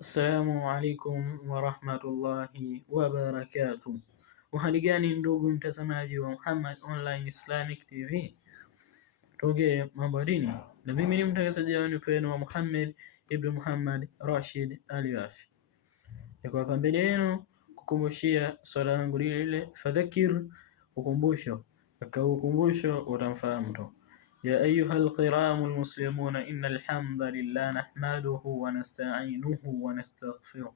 Assalamu alaikum warahmatullahi wabarakatuh. Uhali gani ndugu mtazamaji wa Muhammad Online Islamic TV, tuongee mambo ya dini, na mimi ni mtangazaji wenu wa Muhammad ibn Muhammad Rashid Al-Wafi. Niko hapa mbele yenu kukumbushia swala langu lile fadhakir, ukumbusho. Katika ukumbusho utamfahamu tu. يا أيها الكرام المسلمون إن الحمد لله نحمده ونستعينه ونستغفره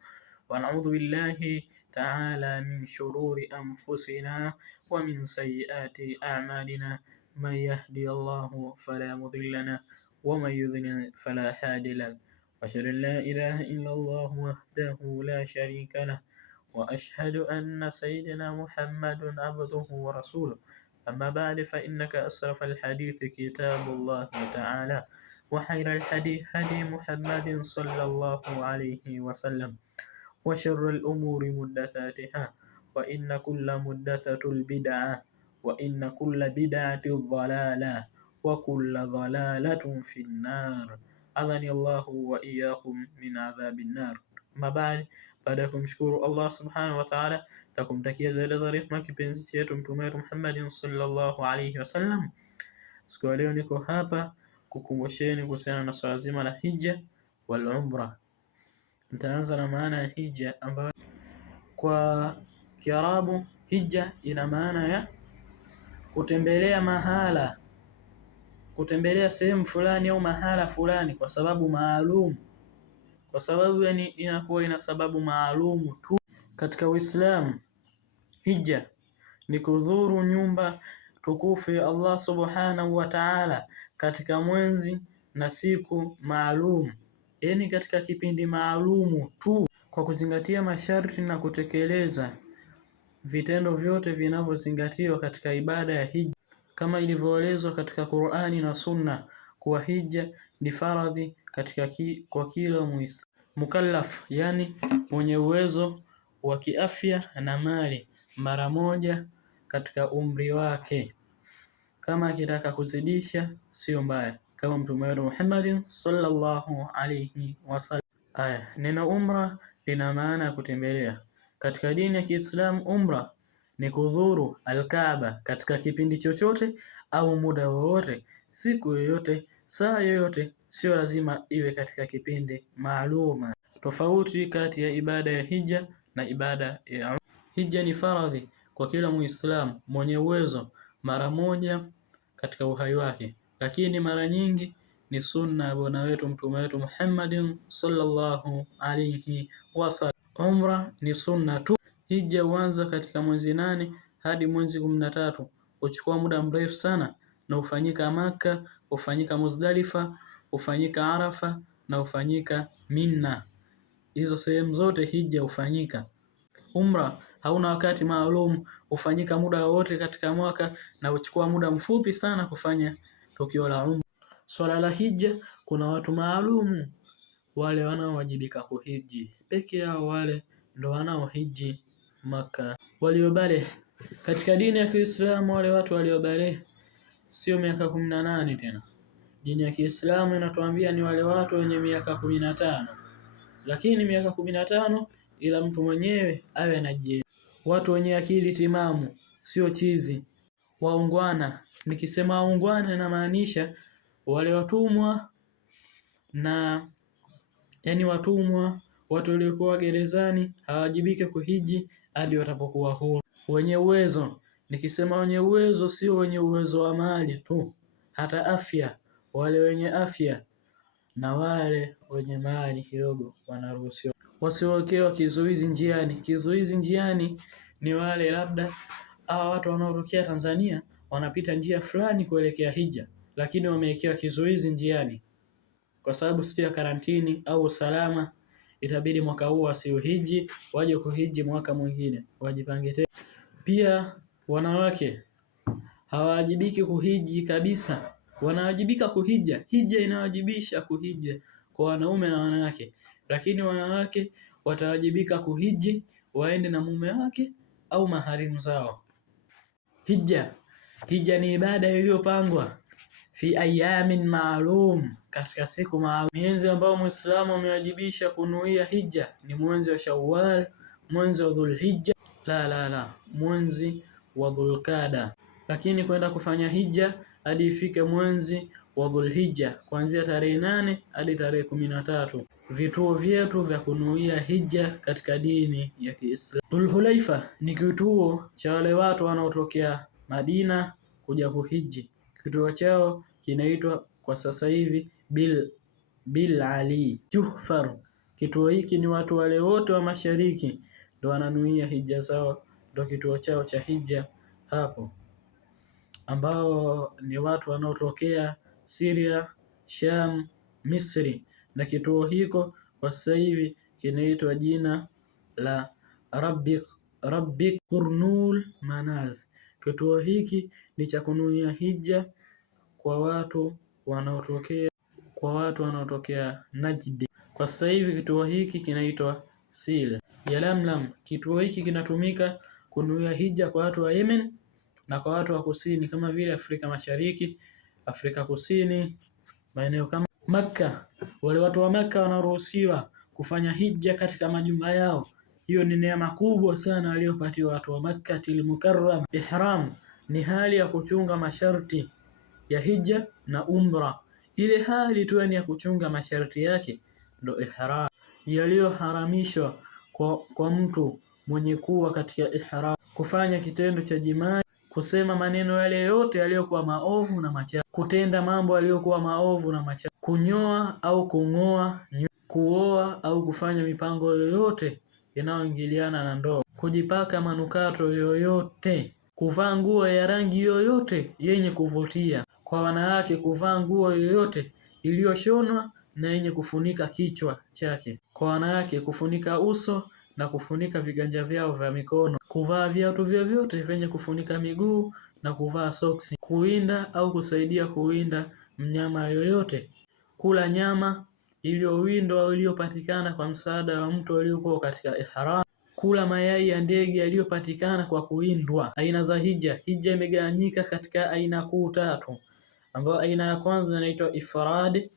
ونعوذ بالله تعالى من شرور أنفسنا ومن سيئات أعمالنا من يهدي الله فلا مضل له ومن يضلل فلا هادي له وأشهد أن لا إله إلا الله وحده لا شريك له وأشهد أن سيدنا محمد عبده ورسوله. أما بعد، فإنك أشرف الحديث كتاب الله تعالى، وخير الحديث هدي محمد صلى الله عليه وسلم، وشر الأمور محدثاتها، وإن كل محدثة بدعة، وإن كل بدعة ضلالة، وكل ضلالة في النار. أعاذني الله وإياكم من عذاب النار. ما بعد، baada ya kumshukuru Allah subhanahu wa ta'ala na kumtakia zaidi za rehema kipenzi chetu mtume wetu Muhammad sallallahu alayhi wasallam, siku ya leo niko hapa kukumbusheni kuhusiana na swala zima la hija wal umra. Nitaanza na maana ya hija, ambayo kwa Kiarabu hija ina maana ya kutembelea mahala, kutembelea sehemu fulani au mahala fulani kwa sababu maalum, kwa sababu yani inakuwa ina sababu maalum tu. Katika Uislamu, hija ni kuzuru nyumba tukufu ya Allah subhanahu wa ta'ala katika mwezi na siku maalum, yani katika kipindi maalumu tu, kwa kuzingatia masharti na kutekeleza vitendo vyote vinavyozingatiwa katika ibada ya hija, kama ilivyoelezwa katika Qur'ani na Sunna kuwa hija ni faradhi kwa kila mukallaf, yani mwenye uwezo wa kiafya na mali, mara moja katika umri wake. Kama akitaka kuzidisha sio mbaya, kama mtume wetu Muhammad sallallahu alayhi wasallam. Neno umra lina maana ya kutembelea. Katika dini ya Kiislamu, umra ni kudhuru al-Kaaba katika kipindi chochote au muda wowote, siku yoyote, saa yoyote, sio lazima iwe katika kipindi maalum. Tofauti kati ya ibada ya hija na ibada ya umra. Hija ni faradhi kwa kila Muislamu mwenye uwezo mara moja katika uhai wake, lakini mara nyingi ni sunna ya bwana wetu mtume wetu Muhammad sallallahu alayhi wasallam. Umra ni sunna tu. Hija huanza katika mwezi 8 hadi mwezi 13, huchukua muda mrefu sana, na hufanyika Maka, hufanyika Muzdalifa, hufanyika Arafa na hufanyika Mina. Hizo sehemu zote hija hufanyika. Umra hauna wakati maalum, hufanyika muda wote katika mwaka na huchukua muda mfupi sana kufanya tukio la umra. Swala la hija, kuna watu maalum, wale wanaowajibika kuhiji peke yao, wale ndio wanaohiji Maka. Waliobale katika dini ya Kiislamu, wale watu waliobale sio miaka 18 tena. Dini ya Kiislamu inatuambia ni wale watu wenye miaka 15, lakini miaka 15 ila mtu mwenyewe awe anajielewa. Watu wenye akili timamu, sio chizi, waungwana. Nikisema waungwana inamaanisha wale watumwa, na yani watumwa, watu waliokuwa gerezani hawajibike kuhiji hadi watapokuwa huru. Wenye uwezo, nikisema wenye uwezo sio wenye uwezo wa mali tu, hata afya. Wale wenye afya na wale wenye mali kidogo wanaruhusiwa. Wasiwekewa kizuizi njiani. Kizuizi njiani ni wale labda hawa watu wanaotokea Tanzania wanapita njia fulani kuelekea hija, lakini wamewekewa kizuizi njiani kwa sababu sio ya karantini au usalama, itabidi mwaka huu wasihiji, waje kuhiji mwaka mwingine, wajipange tena. Pia wanawake hawajibiki kuhiji kabisa. Wanawajibika kuhija, hija inawajibisha kuhija kwa wanaume na wanawake, lakini wanawake watawajibika kuhiji waende na mume wake au maharimu zao. Hija ni ibada iliyopangwa fi ayamin maalum, katika siku maalum. Miezi ambayo Muislamu amewajibisha kunuia hija ni mwezi wa Shawwal, mwezi wa Dhulhijja, mwezi wa Dhulqada. Lakini kwenda kufanya hija hadi ifike mwezi wa Dhulhijja kuanzia tarehe 8 hadi tarehe 13. Vituo vyetu vya kunuia hija katika dini ya Kiislamu. Dhulhulaifa ni kituo cha wale watu wanaotokea Madina kuja kuhiji. Kituo chao kinaitwa kwa sasa hivi Bil Ali Juhfar. Kituo hiki ni watu wale wote wa mashariki ndio wananuia hija zao, ndio kituo chao cha hija hapo, ambao ni watu wanaotokea Syria, Sham, Misri. Na kituo hiko kwa sasa hivi kinaitwa jina la Rabbik Kurnul Manaz. Kituo hiki ni cha kunuia hija kwa watu wanaotokea Najd. Kwa sasa hivi kituo hiki kinaitwa Sil ya Lamlam. Kituo hiki kinatumika kunuia hija kwa watu wa Yemen na kwa watu wa kusini kama vile Afrika Mashariki, Afrika Kusini, maeneo kama Makka. Wale watu wa Makka wanaruhusiwa kufanya hija katika majumba yao. Hiyo ni neema kubwa sana aliyopatiwa watu wa Makka Mukarram. Ihram ni hali ya kuchunga masharti ya hija na umra. Ile hali tu ni ya kuchunga masharti yake ndio ihram. Yaliyoharamishwa kwa mtu mwenye kuwa katika ihram: kufanya kitendo cha jimaa, kusema maneno yale yote yaliyokuwa maovu na machafu, kutenda mambo yaliyokuwa maovu na machafu, kunyoa au kung'oa, kuoa au kufanya mipango yoyote inayoingiliana na ndoa, kujipaka manukato yoyote, kuvaa nguo ya rangi yoyote yenye kuvutia. Kwa wanawake kuvaa nguo yoyote iliyoshonwa na yenye kufunika kichwa chake. Kwa wanawake kufunika uso na kufunika viganja vyao vya mikono, kuvaa viatu vyovyote vyenye kufunika miguu na kuvaa soksi, kuwinda au kusaidia kuwinda mnyama yoyote, kula nyama iliyowindwa au iliyopatikana kwa msaada wa mtu aliyokuwa katika ihram, kula mayai ya ndege yaliyopatikana kwa kuwindwa. Aina za hija. Hija imegawanyika katika aina kuu 3, ambayo aina ya kwanza inaitwa ifrad,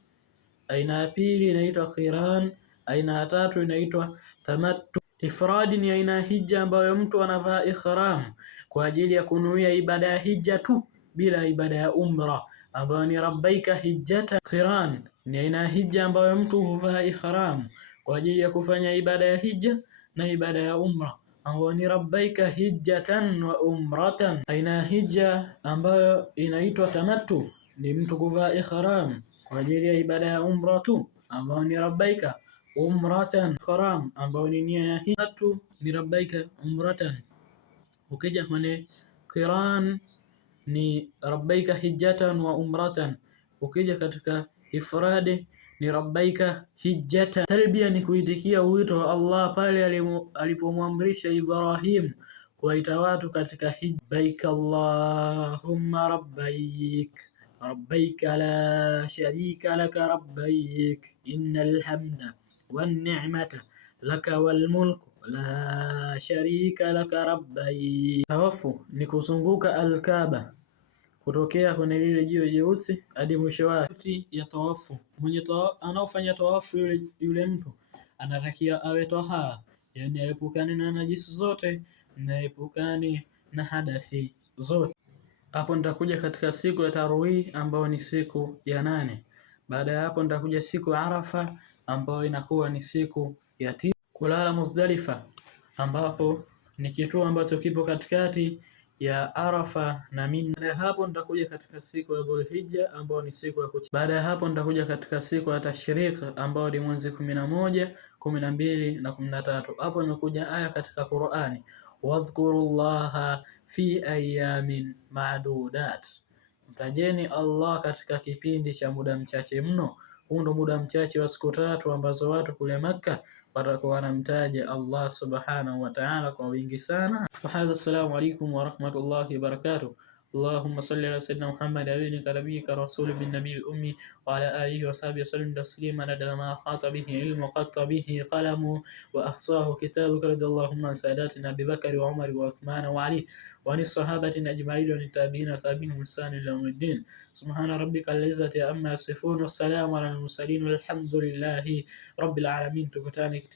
aina ya pili inaitwa qiran, aina ya tatu inaitwa tamattu. Ifrad ni aina ya hija ambayo mtu anavaa ihram kwa ajili ya kunuia ibada ya hija tu bila ibada ya umra, ambayo ni rabbaika hijjatan. Qiran ni aina ya hija ambayo mtu huvaa ihram kwa ajili ya kufanya ibada ya hija na ibada ya umra, ambayo ni rabbaika hijjatan wa umratan. Aina ya hija ambayo inaitwa tamattu ni mtu kuvaa ihram kwa ajili ya ibada ya umra tu, ambayo ni rabbaika umratan. Ihram ambayo ni nia ya hija tu ni rabbaika umratan. Ukija kwenye qiran ni rabbaika hijjatan wa umratan. Ukija katika ifradi ni rabbaika hijjatan. Talbia ni kuitikia wito wa Allah pale alipomwamrisha Ibrahim kuwaita watu katika hija. Labbaik Allahumma labbaik labbaik la sharika laka labbaik innal hamda wan ni'mata laka wal mulku la sharika laka labbaik. Tawafu ni kuzunguka Al-Kaaba kutokea kwenye lile jiwe jeusi hadi mwisho wake ya tawafu. Anaofanya tawafu yule mtu anatakiwa awe tahara, yani aepukane na najisi zote na aepukane na hadathi zote. Hapo nitakuja katika siku ya Tarwih ambayo ni siku ya 8. Baada ya hapo nitakuja siku ya Arafa ambayo inakuwa ni siku ya 9. Kulala Muzdalifa ambapo ni kituo ambacho kipo katikati ya Arafa na Mina. Baada ya hapo nitakuja katika siku ya Dhulhijja ambayo ni siku ya kuchinja. Baada ya hapo nitakuja katika siku ya Tashriq ambayo ni mwezi 11, 12 na 13. Hapo imekuja aya katika Qur'ani, wadhkurullaha fi ayamin ma'dudat, mtajeni Allah katika kipindi cha muda mchache mno. Huu ndo muda mchache wa siku 3 ambazo watu kule Makka watakuwa wanamtaja Allah subhanahu wa ta'ala kwa wingi sana. Assalamu alaykum wa rahmatullahi wa barakatuh. اللهم صل على سيدنا محمد عبدك نبيك رسول بالنبي الأمي وعلى آله وصحبه وسلم تسليما عدد ما أحاط به علم وقط به قلم وأحصاه كتابك. رضي اللهم عن ساداتنا أبي بكر وعمر وعثمان وعلي وعن الصحابة أجمعين وعن التابعين وتابعين بإحسان إلى يوم الدين. سبحان ربك العزة عما يصفون والسلام على المرسلين والحمد لله رب العالمين. Tukutane